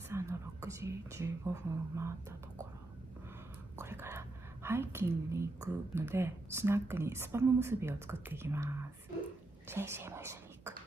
朝の6時15分を回ったところ、これからハイキングに行くのでスナックにスパム結びを作っていきます。先生も一緒に行く。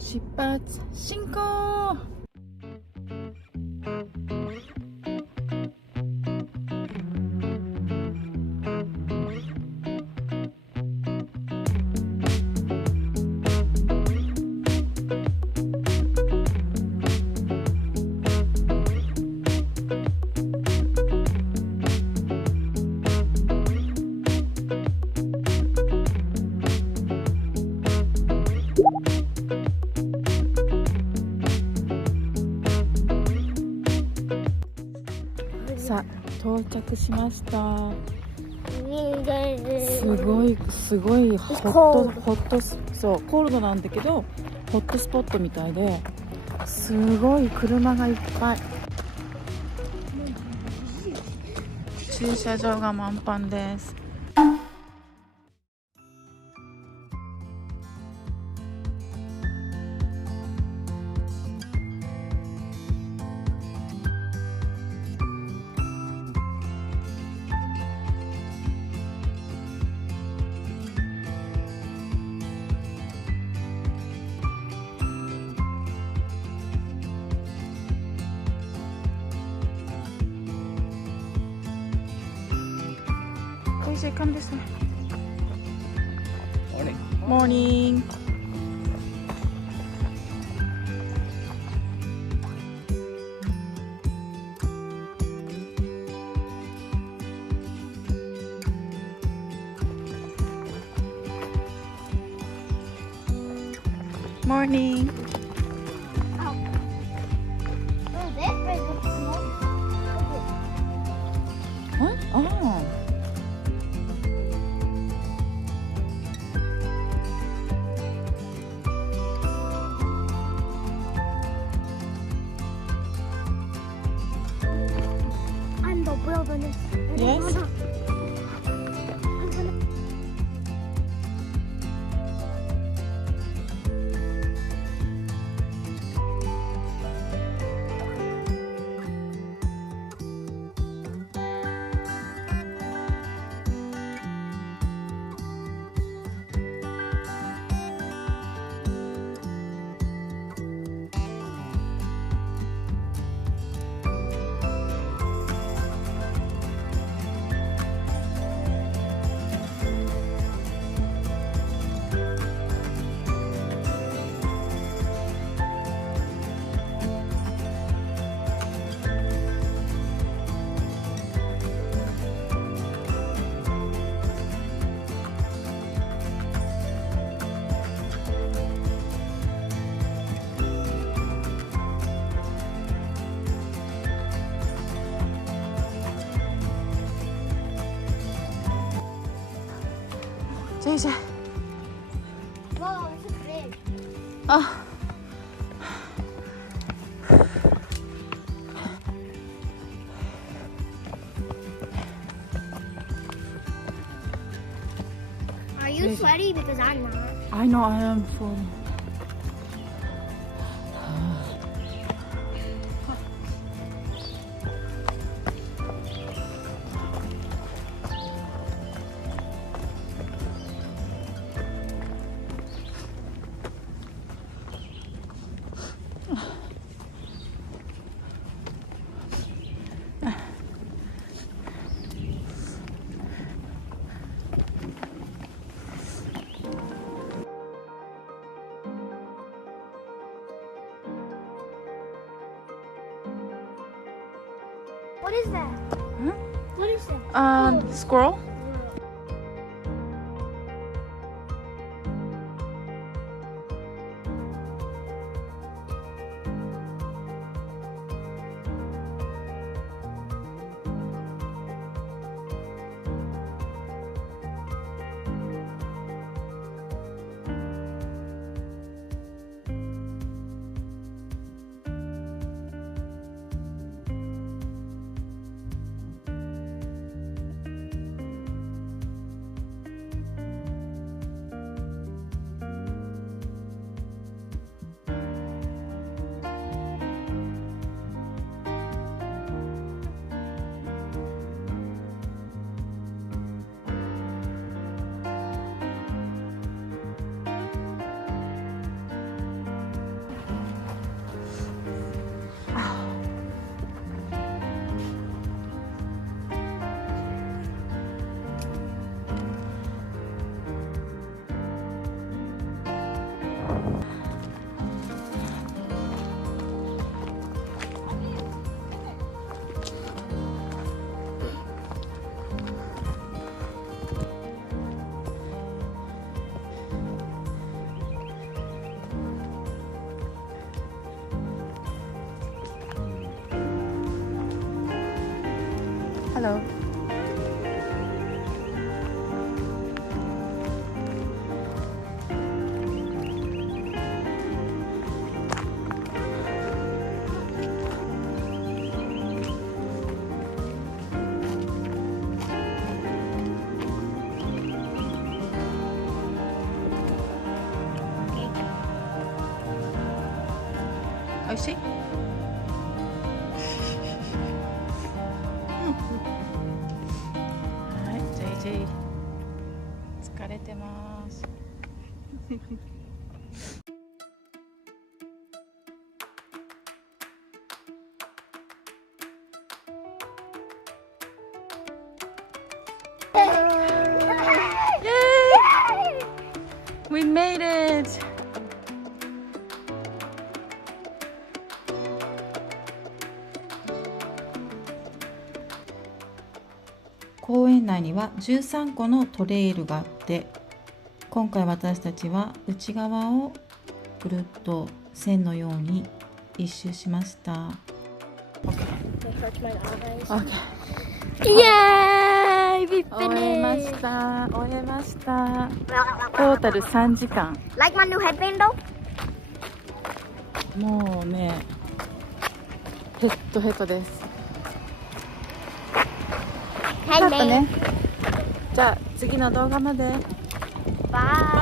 出発進行。さあ到着しました。すごいホットそうコールドなんだけどホットスポットみたいですごい車がいっぱい。駐車場が満帆です。Come this way. Morning. Morning. What? Oh. Yes. JJ. Whoa, this is big. Oh. Are you sweaty? Because I'm not. I know I am full. What is that? Huh? What is that? Squirrel? Hello. Oh, see? JJ 疲れてます。Yay! We made it! 公園内には13個のトレイルがあって、今回私たちは内側をぐるっと線のように一周しました。イエーイ！ We finished! 終えました。トータル3時間。Like my new headband though? もうね、ヘッドヘッドです。ちょっとね。じゃあ次の動画まで。バイ。